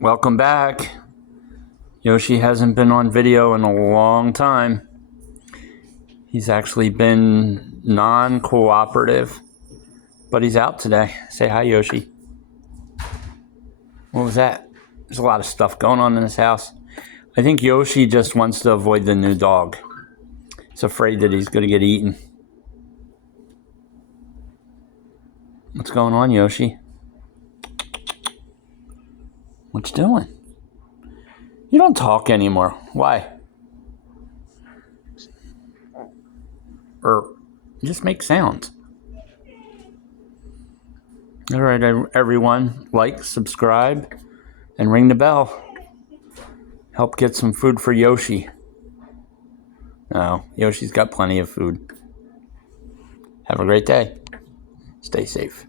Welcome back. Yoshi hasn't been on video in a long time. He's actually been non-cooperative, but he's out today. Say hi, Yoshi. What was that? There's a lot of stuff going on in this house. I think Yoshi just wants to avoid the new dog. He's afraid that he's going to get eaten. What's going on, Yoshi? What you doing? You don't talk anymore. Why? Or just make sounds. All right, everyone, like, subscribe, and ring the bell. Help get some food for Yoshi. No, Yoshi's got plenty of food. Have a great day. Stay safe.